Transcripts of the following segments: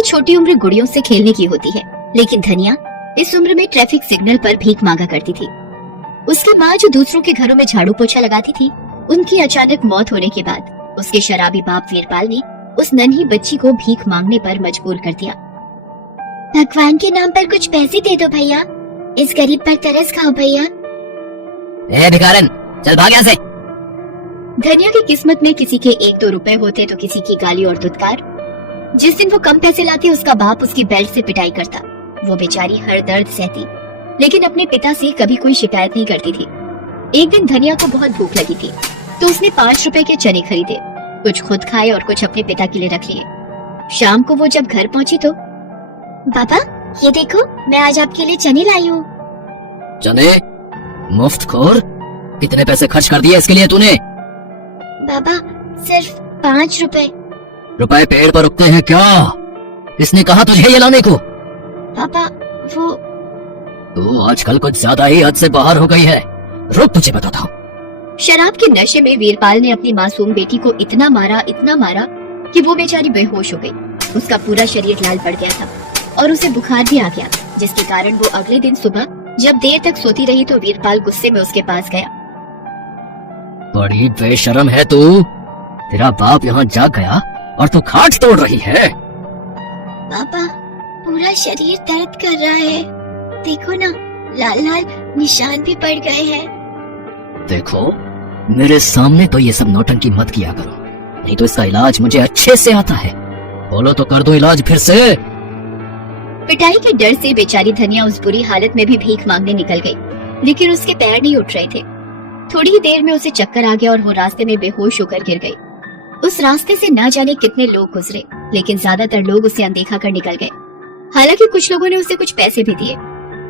की छोटी उम्र गुड़ियों से खेलने की होती है, लेकिन धनिया इस उम्र में ट्रैफिक सिग्नल पर भीख मांगा करती थी। उसकी माँ जो दूसरों के घरों में झाड़ू पोछा लगाती थी, उनकी अचानक मौत होने के बाद उसके शराबी बाप वीरपाल ने उस नन्ही बच्ची को भीख मांगने पर मजबूर कर दिया। भगवान के नाम पर कुछ पैसे दे दो भैया, इस गरीब पर तरस खाओ भैया। ए भिखारन, चल भाग यहाँ से। धनिया की किस्मत में किसी के 1-2 रुपए होते तो किसी की गाली और दुत्कार। जिस दिन वो कम पैसे लाती, उसका बाप उसकी बेल्ट से पिटाई करता। वो बेचारी हर दर्द सहती, लेकिन अपने पिता से कभी कोई शिकायत नहीं करती थी। एक दिन धनिया को बहुत भूख लगी थी, तो उसने 5 रुपए के चने खरीदे, कुछ खुद खाए और कुछ अपने पिता के लिए रख लिए। शाम को वो जब घर पहुंची तो, पापा ये देखो, मैं आज आपके लिए चने लाई हूँ। चने? मुफ्तखोर, कितने पैसे खर्च कर दिए इसके लिए तूने? बाबा सिर्फ 5 रुपए। रुपए पेड़ पर उगते हैं क्या? किसने कहा तुझे ये लाने को? पापा वो तू आजकल कुछ ज्यादा ही हद से बाहर हो गई है। रुक, तुझे बताता हूँ। शराब के नशे में वीरपाल ने अपनी मासूम बेटी को इतना मारा कि वो बेचारी बेहोश हो गई। उसका पूरा शरीर लाल पड़ गया था और उसे बुखार भी आ गया, जिसके कारण वो अगले दिन सुबह जब देर तक सोती रही तो वीरपाल गुस्से में उसके पास गया। बड़ी बेशर्म है तू। तेरा बाप यहाँ जाग गया और तू खाट तोड़ रही है। पापा पूरा शरीर दर्द कर रहा है, देखो ना, लाल लाल निशान भी पड़ गए हैं। देखो, मेरे सामने तो ये सब नौटंकी मत किया करो, नहीं तो इसका इलाज मुझे अच्छे से आता है। बोलो तो कर दो इलाज फिर से। पिटाई के डर से बेचारी धनिया उस बुरी हालत में भी भीख मांगने निकल गई, लेकिन उसके पैर नहीं उठ रहे थे। थोड़ी ही देर में उसे चक्कर आ गया और वो रास्ते में बेहोश होकर गिर गई। उस रास्ते से ना जाने कितने लोग गुजरे, लेकिन ज्यादातर लोग उसे अनदेखा कर निकल गए। हालांकि कुछ लोगों ने उसे कुछ पैसे भी दिए।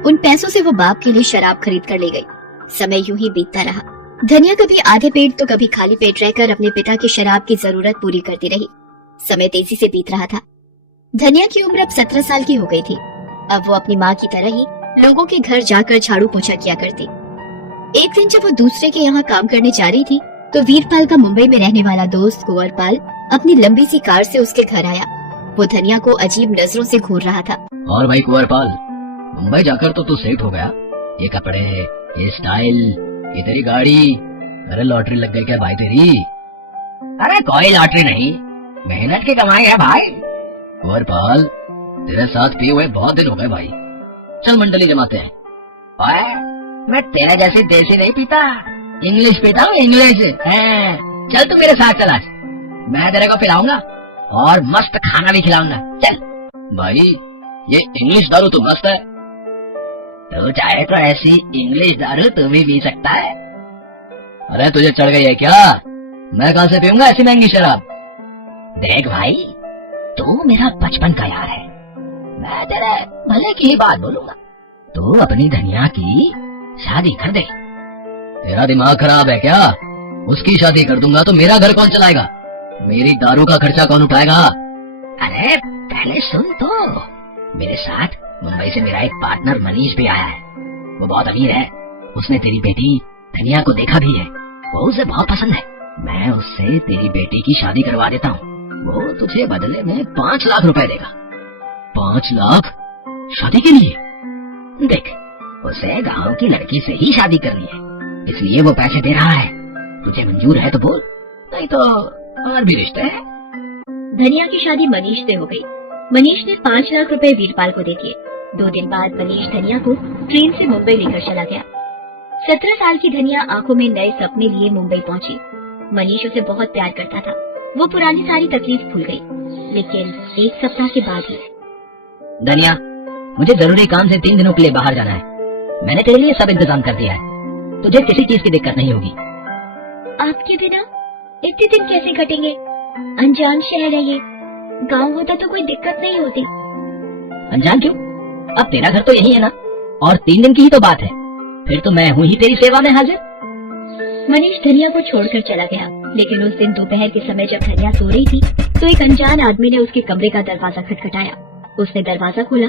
उन पैसों से वो बाप के लिए शराब खरीद कर ले गई। समय यूं ही बीतता रहा। धनिया कभी आधे पेट तो कभी खाली पेट रहकर अपने पिता की शराब की जरूरत पूरी करती रही। समय तेजी से बीत रहा था। धनिया की उम्र अब 17 साल की हो गई थी। अब वो अपनी माँ की तरह ही लोगों के घर जाकर झाड़ू पोछा किया करती। एक दिन जब वो दूसरे के यहाँ काम करने जा रही थी, तो वीरपाल का मुंबई में रहने वाला दोस्त कुंवरपाल अपनी लंबी सी कार से उसके घर आया। वो धनिया को अजीब नजरों से घूर रहा था। और भाई कुंवरपाल, मुंबई जाकर तो तू सेट हो गया। ये कपड़े, ये स्टाइल, ये तेरी गाड़ी, अरे लॉटरी लग गई क्या भाई तेरी? अरे कोई लॉटरी नहीं, मेहनत की कमाई है भाई। कुंवरपाल, तेरे साथ पिए हुए बहुत दिन हो गए भाई, चल मंडली जमाते हैं। ओए, मैं तेरे जैसी देसी नहीं पीता, इंग्लिश पीता हूँ, इंग्लिश। चल तू मेरे साथ चला, मैं तेरे को पिलाऊंगा और मस्त खाना भी खिलाऊंगा। चल भाई, ये इंग्लिश दारू तो मस्त है। तू चाहे तो ऐसी इंग्लिश दारू तू भी पी सकता है। अरे तुझे चढ़ गई है क्या? मैं कहाँ से पीऊंगा ऐसी महंगी शराब? देख भाई, तू मेरा बचपन का यार है, मैं तेरे भले की ही बात बोलूंगा। तू अपनी धनिया की शादी कर दे। तेरा दिमाग खराब है क्या? उसकी शादी कर दूंगा तो मेरा घर कौन चलाएगा? मेरी दारू का खर्चा कौन उठाएगा? अरे पहले सुन तो, मेरे साथ मुंबई से मेरा एक पार्टनर मनीष भी आया है। वो बहुत अमीर है, उसने तेरी बेटी धनिया को देखा भी है, वो उसे बहुत पसंद है। मैं उससे तेरी बेटी की शादी करवा देता हूँ। वो तुझे बदले में 5 लाख रुपए देगा। 5 लाख शादी के लिए? देख, उसे गांव की लड़की से ही शादी करनी है, इसलिए वो पैसे दे रहा है। तुझे मंजूर है तो बोल, नहीं तो और भी रिश्ते हैं। धनिया की शादी मनीष से हो गई। मनीष ने 5 लाख रुपए वीरपाल को दे दिए। 2 दिन बाद मनीष धनिया को ट्रेन से मुंबई लेकर चला गया। 17 साल की धनिया आंखों में नए सपने लिए मुंबई पहुंची। मनीष उसे बहुत प्यार करता था। वो पुरानी सारी तकलीफ भूल गई, लेकिन 1 सप्ताह के बाद ही। धनिया, मुझे जरूरी काम से 3 दिनों के लिए बाहर जाना है। मैंने तेरे लिए सब इंतजाम कर दिया है, तुझे किसी चीज की दिक्कत नहीं होगी। आपके बिना इतने दिन कैसे कटेंगे? अनजान शहर है ये, गांव होता तो कोई दिक्कत नहीं होती। अनजान क्यों? अब तेरा घर तो यही है ना, और 3 दिन की ही तो बात है, फिर तो मैं हूँ ही तेरी सेवा में हाजिर। मनीष धनिया को छोड़कर चला गया, लेकिन उस दिन दोपहर के समय जब धनिया सो रही थी, तो एक अनजान आदमी ने उसके कमरे का दरवाजा खटखटाया। उसने दरवाजा खोला।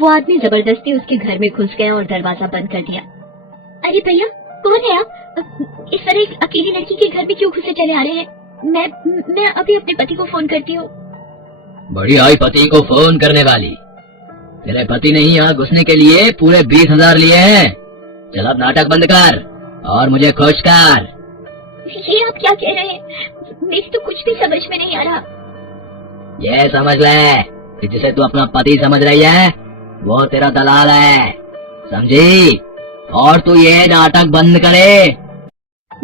वो आदमी जबरदस्ती उसके घर में घुस गया और दरवाजा बंद कर दिया। अरे भैया, कौन है आप? इस तरह एक अकेली लड़की के घर में क्यों घुसे चले आ रहे हैं? मैं अभी अपने पति को फोन करती हूँ। बड़ी आई पति को फोन करने वाली। तेरे पति ने ही यहाँ घुसने के लिए पूरे 20,000 लिए हैं। चल अब नाटक बंद कर और मुझे खुश कर। ये आप क्या कह रहे हैं? मेरी तो कुछ भी समझ में नहीं आ रहा। ये समझ ले कि जिसे तू अपना पति समझ रही है वो तेरा दलाल है, समझी? और तू ये नाटक बंद करे।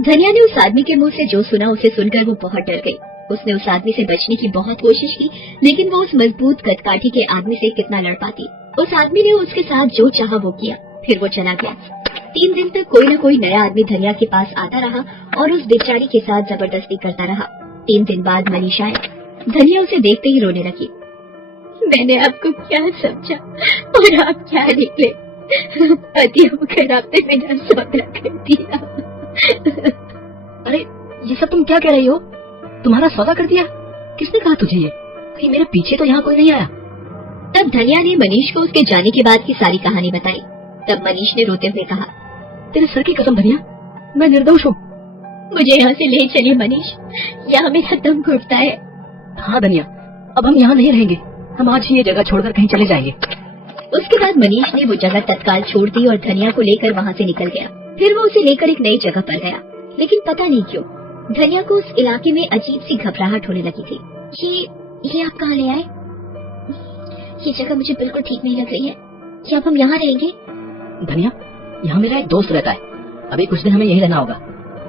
धनिया ने उस आदमी के मुंह से जो सुना उसे सुनकर वो बहुत डर गई। उसने उस आदमी से बचने की बहुत कोशिश की, लेकिन वो उस मजबूत कदकाठी के आदमी से कितना लड़ पाती। उस आदमी ने उसके साथ जो चाहा वो किया, फिर वो चला गया। 3 दिन तक कोई न कोई नया आदमी धनिया के पास आता रहा और उस बेचारी के साथ जबरदस्ती करता रहा। 3 दिन बाद मनीषा आया। धनिया उसे देखते ही रोने लगी। मैंने आपको क्या समझा और आप क्या निकले? पति होकर आपने मेरा सौदा कर दिया। अरे ये सब तुम क्या कह रही हो? तुम्हारा सौदा कर दिया? किसने कहा तुझे ये? कहीं मेरे पीछे तो यहाँ कोई नहीं आया? तब धनिया ने मनीष को उसके जाने के बाद की सारी कहानी बताई। तब मनीष ने रोते हुए कहा, तेरे सर की कसम धनिया, मैं निर्दोष हूँ। मुझे यहाँ से ले चलिए मनीष, यहाँ मेरा दम घुटता है। हाँ धनिया, अब हम यहाँ नहीं रहेंगे। हम आज ही ये जगह छोड़कर कहीं चले जाएंगे। उसके बाद मनीष ने वो जगह तत्काल छोड़ दी और धनिया को लेकर वहाँ से निकल गया। फिर वो उसे लेकर एक नई जगह पर गया, लेकिन पता नहीं क्यों धनिया को उस इलाके में अजीब सी घबराहट होने लगी थी। ये आप कहाँ ले आए? ये जगह मुझे बिल्कुल ठीक नहीं लग रही है। क्या अब हम यहाँ रहेंगे? धनिया, यहाँ मेरा एक दोस्त रहता है। अभी कुछ दिन हमें यही रहना होगा।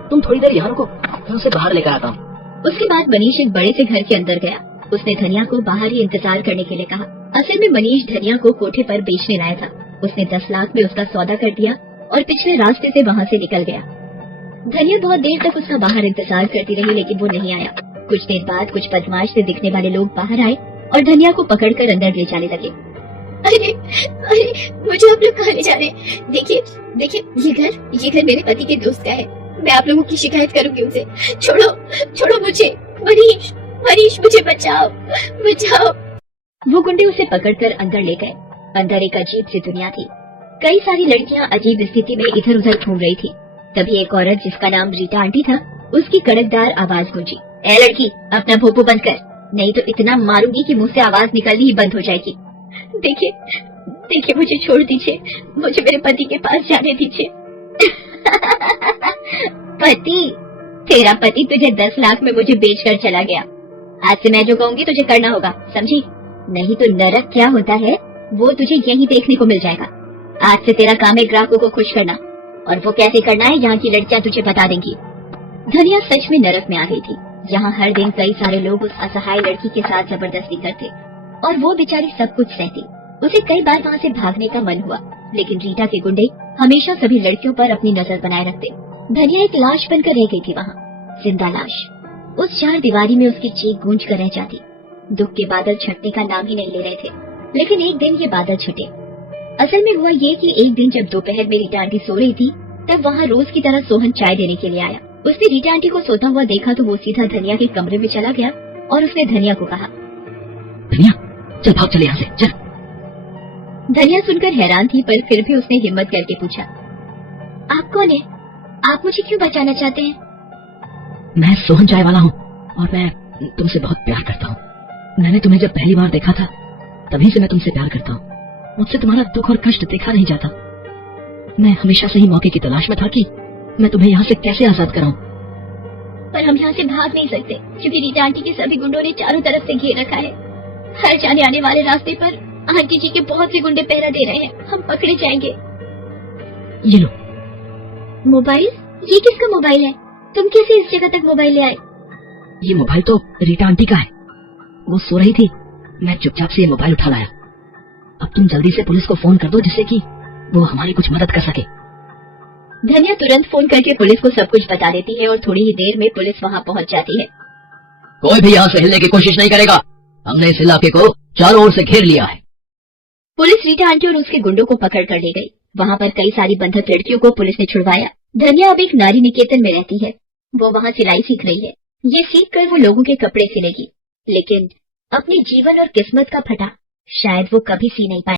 तुम थोड़ी देर यहाँ रुको, मैं उसे बाहर लेकर आता हूँ। उसके बाद मनीष एक बड़े से घर के अंदर गया। उसने धनिया को बाहर ही इंतजार करने के लिए कहा। असल में मनीष धनिया को कोठे पर बेचने लाया था। उसने 10 लाख में उसका सौदा कर दिया और पिछले रास्ते से वहाँ से निकल गया। धनिया बहुत देर तक उसका बाहर इंतजार करती रही, लेकिन वो नहीं आया। कुछ देर बाद कुछ बदमाश से दिखने वाले लोग बाहर आए और धनिया को पकड़कर अंदर ले जाने लगे। अरे मुझे आप लोग कहाँ ले जा रहे हैं? देखिए ये घर मेरे पति के दोस्त का है। मैं आप लोगों की शिकायत करूंगी उनसे। छोड़ो मुझे। मनीष मुझे बचाओ। वो गुंडे उसे पकड़कर अंदर ले गए। अंदर एक अजीब सी दुनिया थी। कई सारी लड़कियां अजीब स्थिति में इधर उधर घूम रही थी। तभी एक औरत जिसका नाम रीटा आंटी था, उसकी कड़कदार आवाज गूंजी, ए लड़की, अपना भोपू बंद कर, नहीं तो इतना मारूंगी कि मुंह से आवाज निकलनी ही बंद हो जाएगी। देखिए मुझे छोड़ दीजिए, मुझे मेरे पति के पास जाने दीजिए। पति? तेरा पति तुझे 10 लाख में मुझे बेचकर चला गया। आज से मैं जो कहूंगी तुझे करना होगा, समझी? नहीं तो नरक क्या होता है वो तुझे यहीं देखने को मिल जाएगा। आज से तेरा काम है ग्राहकों को खुश करना, और वो कैसे करना है यहाँ की लड़कियां तुझे बता देंगी। धनिया सच में नरक में आ गई थी। यहाँ हर दिन कई सारे लोग उस असहाय लड़की के साथ जबरदस्ती करते और वो बेचारी सब कुछ सहती। उसे कई बार वहाँ से भागने का मन हुआ, लेकिन रीटा के गुंडे हमेशा सभी लड़कियों पर अपनी नजर बनाए रखते। धनिया एक लाश बनकर रह गई थी वहाँ, जिंदा लाश। उस 4 दीवारी में उसकी चीख गूंज कर रह जाती। दुख के बादल छटने का नाम ही नहीं ले रहे थे, लेकिन एक दिन ये बादल छटे। असल में हुआ ये कि एक दिन जब दोपहर में रीटा आंटी सो रही थी, तब वहाँ रोज की तरह सोहन चाय देने के लिए आया। उसने रीटा आंटी को सोता हुआ देखा तो वो सीधा धनिया के कमरे में चला गया और उसने धनिया को कहा, धनिया चल भाग चले यहाँ से, चल। धनिया सुनकर हैरान थी, पर फिर भी उसने हिम्मत करके पूछा, आप कौन है? आप मुझे क्यों बचाना चाहते हैं? मैं सोहन चाय वाला हूँ और मैं तुमसे बहुत प्यार करता हूँ। मैंने तुम्हें जब पहली बार देखा था तभी से मैं तुमसे प्यार करता हूँ। मुझसे तुम्हारा दुख और कष्ट देखा नहीं जाता। मैं हमेशा से ही मौके की तलाश में था कि मैं तुम्हें यहाँ से कैसे आजाद कराऊं। पर हम यहाँ से भाग नहीं सकते, क्योंकि रीटा आंटी के सभी गुंडों ने चारों तरफ से घेर रखा है। हर जाने आने वाले रास्ते पर आंटी जी के बहुत से गुंडे पहरा दे रहे हैं। हम पकड़े जाएंगे। ये लो मोबाइल। ये किसका मोबाइल है? तुम कैसे इस जगह तक मोबाइल ले आए? ये मोबाइल तो रीटा आंटी का है। वो सो रही थी, मैं चुपचाप से ये मोबाइल उठा लाया। अब तुम जल्दी से पुलिस को फोन कर दो, जिससे कि वो हमारी कुछ मदद कर सके। धनिया तुरंत फोन करके पुलिस को सब कुछ बता देती है और थोड़ी ही देर में पुलिस वहाँ पहुँच जाती है। कोई भी यहाँ से हिलने की कोशिश नहीं करेगा। हमने इस इलाके को चारों ओर से घेर लिया है। पुलिस रीटा आंटी और उसके गुंडों को पकड़ कर ले गई। वहाँ पर कई सारी बंधक लड़कियों को पुलिस ने छुड़वाया। धनिया अब एक नारी निकेतन में रहती है। वो वहाँ सिलाई सीख रही है। ये सीख कर वो लोगों के कपड़े सिलेगी, लेकिन अपने जीवन और किस्मत का फटा शायद वो कभी सी नहीं पाए।